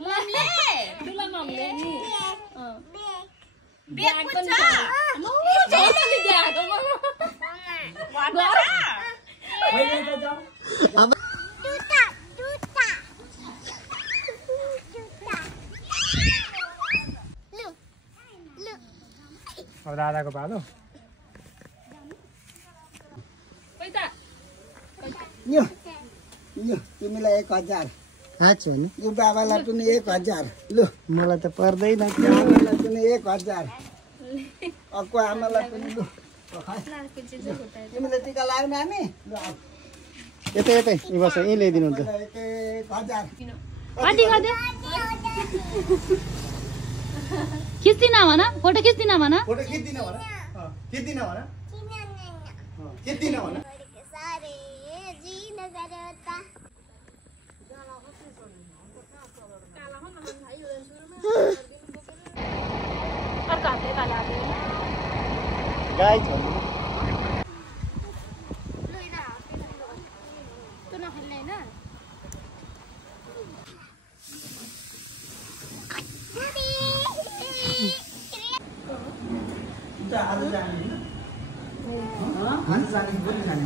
मम्मीले ठुला मम्मीले नि बेग पुछ अब दादाको पालो यो तिमीलाई 1000 आच्छा नि यो बाबालाई पनि 1000 लु मलाई त पर्दैन आमालाई पनि 1000 अक्को आमालाई पनि लु तिमीले टिका लायो नानी लु यतै यतै यी बस यही ल्याइदिनुहुन्छ 1000 पार्टी गर्दै खिच्दिन भन फोटो खिच्दिन भन फोटो खिच्दिन भन खिच्दिन भन खिच्दिन भन सारे जी नगर होता अर्को हातले काला गाई छ तँ नखेल्ने हैन आज जाने आज जाने बोली जाने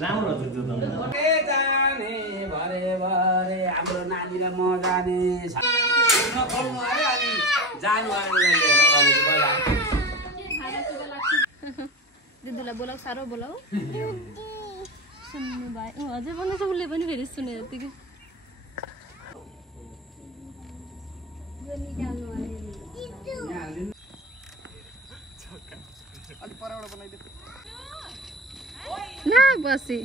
राम्रो छ त्यो त जाने भरे भरे हाम्रो नानीलाई म जाने नखोल्नु अरे अनि जानु दिदुलाई बोलाऊ साह्रो बोलाऊ सुन्नु भयो अझै भन्दैछ उसले पनि फेरि सुने जतिकै ना बसी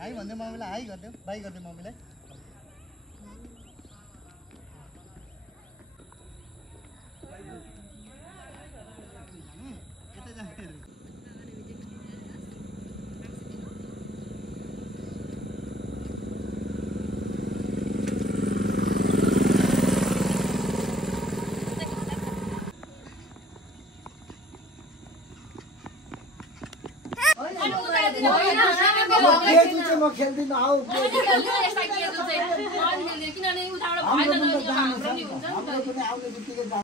हाई भन्दै मम्मीलाई हाई गरिदेऊ बाई गरिदेऊ मम्मीलाई म खेल्दिन आऊ किनभने उताबाट भएन हाम्रो पनि आउने बित्तिकै